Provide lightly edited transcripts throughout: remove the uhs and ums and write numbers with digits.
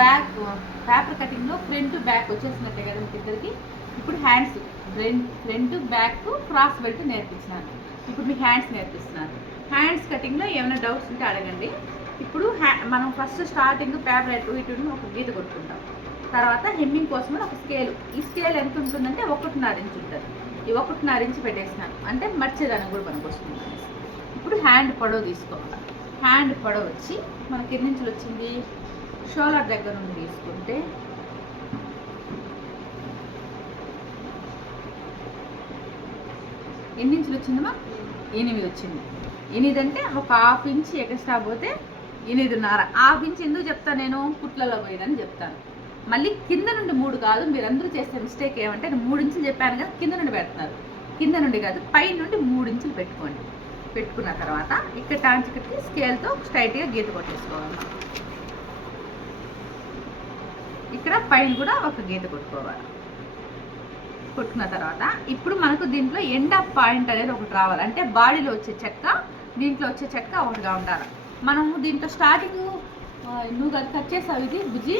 Back paper కటింగ్లో front back వచ్చేసినట్టే కదా మీకు ఇద్దరికి. ఇప్పుడు hands front back cross belt నేర్పించినాను. ఇప్పుడు మీకు హ్యాండ్స్ నేర్పిస్తున్నాను. హ్యాండ్స్ కటింగ్లో ఏమైనా డౌట్స్ ఉంటే అడగండి. ఇప్పుడు మనం ఫస్ట్ స్టార్టింగ్ పేపర్ ఇటు ఒక గీత కొట్టుకుంటాం. తర్వాత హెమ్మింగ్ కోసం ఒక స్కేల్. ఈ స్కేల్ ఎంత ఉంటుందంటే 1.5 ఇంచ్ ఉంటుంది. ఈ 1.5 ఇంచ్ పెట్టేసినాను అంటే మర్చేదానికి కూడా మనకు వస్తుంది. ఇప్పుడు హ్యాండ్ పొడవు తీసుకోవాలి. హ్యాండ్ పొడవు వచ్చి మనకి ఎన్ని ఇంచులు వచ్చింది, షోల్డర్ దగ్గర నుండి తీసుకుంటే ఎన్ని ఇంచులు వచ్చిందమ్మా, 8 వచ్చింది. 8 అంటే ఒక 1/2 ఇంచ్ ఎక్స్ట్రా పోతే 8.5. 1/2 ఇంచ్ ఎందుకు చెప్తాను నేను, కుట్లలో పోయిందని చెప్తాను. మళ్ళీ కింద నుండి 3 కాదు, మీరు అందరూ చేసే మిస్టేక్ ఏమంటే 3 ఇంచులు చెప్పాను కదా, కింద నుండి పెడుతున్నారు. కింద నుండి కాదు, పై నుండి 3 ఇంచులు పెట్టుకోండి. పెట్టుకున్న తర్వాత ఇక్కడ టాంచికట్కి స్కేల్తో స్ట్రైట్గా గీత కొట్టేసుకోవాలి. ఇక్కడ పైన కూడా ఒక గీత కొట్టుకోవాలి. కొట్టుకున్న తర్వాత ఇప్పుడు మనకు దీంట్లో ఎండ్ ఆఫ్ పాయింట్ అనేది ఒకటి రావాలి. అంటే బాడీలో వచ్చే చెక్క, దీంట్లో వచ్చే చెక్క ఒకటిగా ఉండాలి. మనము దీంట్లో స్టార్టింగ్ నువ్వు అది కట్ చేసావు ఇది బుజ్జి.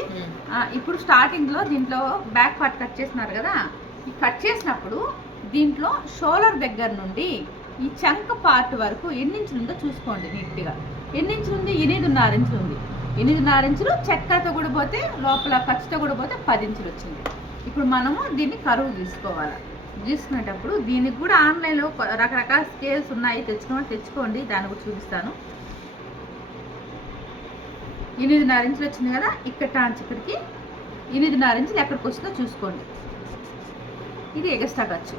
ఇప్పుడు స్టార్టింగ్లో దీంట్లో బ్యాక్ పార్ట్ కట్ చేస్తున్నారు కదా, ఈ కట్ చేసినప్పుడు దీంట్లో షోల్డర్ దగ్గర నుండి ఈ చంక పార్ట్ వరకు ఎన్ని ఇంచులు ఉందో చూసుకోండి నీట్గా. ఎన్ని ఇంచులు ఉంది, 8.5 ఇంచులు ఉంది. 8.5 ఇంచులు చెక్కతో కూడా పోతే, లోపల ఖర్చుతో కూడా పోతే 10 ఇంచులు వచ్చింది. ఇప్పుడు మనము దీన్ని కరువు తీసుకోవాలి. తీసుకునేటప్పుడు దీనికి కూడా ఆన్లైన్లో రకరకాల స్కేల్స్ ఉన్నాయి, తెచ్చుకోండి. దాన్ని కూడా చూపిస్తాను. 8.5 ఇంచులు వచ్చింది కదా, ఇక్కడ టాంచ్ ఇక్కడికి 8.5 ఇంచులు ఎక్కడికి వచ్చిందో చూసుకోండి. ఇది ఎగస్ట్రా ఖర్చు.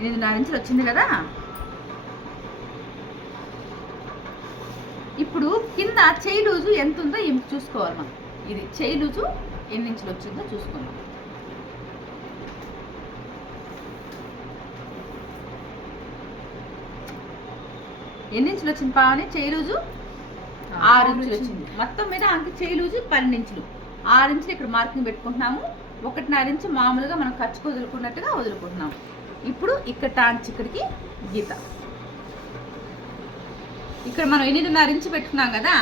8.5 ఇంచులు వచ్చింది కదా. ఇప్పుడు కింద చెయ్యి లూజు ఎంత ఉందో చూసుకోవాలి మనం. ఇది చెయ్యి లూజు ఎన్ని ఇంచులు వచ్చిందో చూసుకుందాం. ఎన్ని ఇంచులు వచ్చింది పావని, చెయ్యి లూజు 6 ఇంచులు వచ్చింది. మొత్తం మీద అంత చెయ్యి లూజు 12 ఇంచులు. 6 ఇంచులు ఇక్కడ మార్కింగ్ పెట్టుకుంటున్నాము. 1.5 ఇంచు మామూలుగా మనం ఖర్చుకు వదులుకున్నట్టుగా వదులుకుంటున్నాము. ఇప్పుడు ఇక్కడ టాంచ్ ఇక్కడికి గీత. ఇక్కడ మనం 8.5 ఇంచు పెట్టుకున్నాం కదా,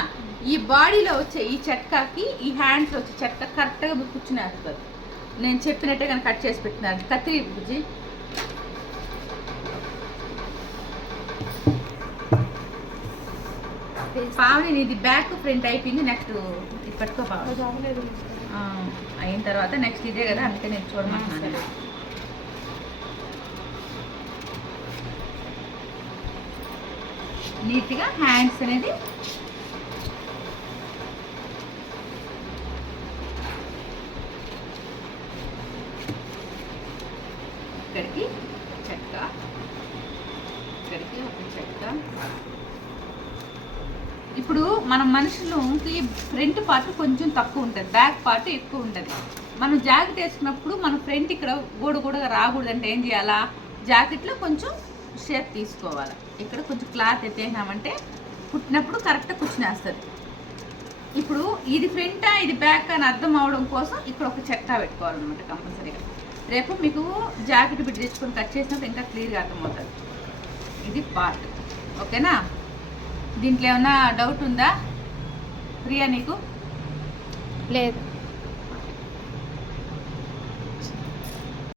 ఈ బాడీలో వచ్చే ఈ చెట్కాకి ఈ హ్యాండ్స్లో వచ్చే చెట్క కరెక్ట్గా మీరు కూర్చునేస్తారు. నేను చెప్పినట్టే కానీ కట్ చేసి పెట్టినాను. కత్తి బుజ్జి పావని ఇది బ్యాక్ ఫ్రంట్ అయిపోయింది. నెక్స్ట్ ఇది పట్టుకో పావని. అయిన తర్వాత నెక్స్ట్ ఇదే కదా, అందుకే నేను చూడమంటున్నాను. నీట్గా హ్యాండ్స్ అనేది ఇక్కడికి చెక్క, ఇక్కడికి ఒక చెక్క. ఇప్పుడు మనం మనుషులకి ఫ్రంట్ పార్ట్ కొంచెం తక్కువ ఉంటుంది, బ్యాక్ పార్ట్ ఎక్కువ ఉంటుంది. మనం జాకెట్ వేసుకున్నప్పుడు మన ఫ్రంట్ ఇక్కడ కూడా రాకూడదు అంటే ఏం చేయాలా, జాకెట్లో కొంచెం షేప్ తీసుకోవాలి. ఇక్కడ కొంచెం క్లాత్ ఎత్తేసామంటే కుట్టినప్పుడు కరెక్ట్గా కూర్చునేస్తుంది. ఇప్పుడు ఇది ఫ్రంటా ఇది బ్యాక్ అని అర్థం అవడం కోసం ఇక్కడ ఒక చెక్క పెట్టుకోవాలన్నమాట కంపల్సరీగా. రేపు మీకు జాకెట్ బిట్ తెచ్చుకొని కట్ చేసినప్పుడు ఇంకా క్లియర్గా అర్థమవుతుంది. ఇది పార్ట్. ఓకేనా? దీంట్లో ఏమన్నా డౌట్ ఉందా ప్రియా నీకు? లేదు.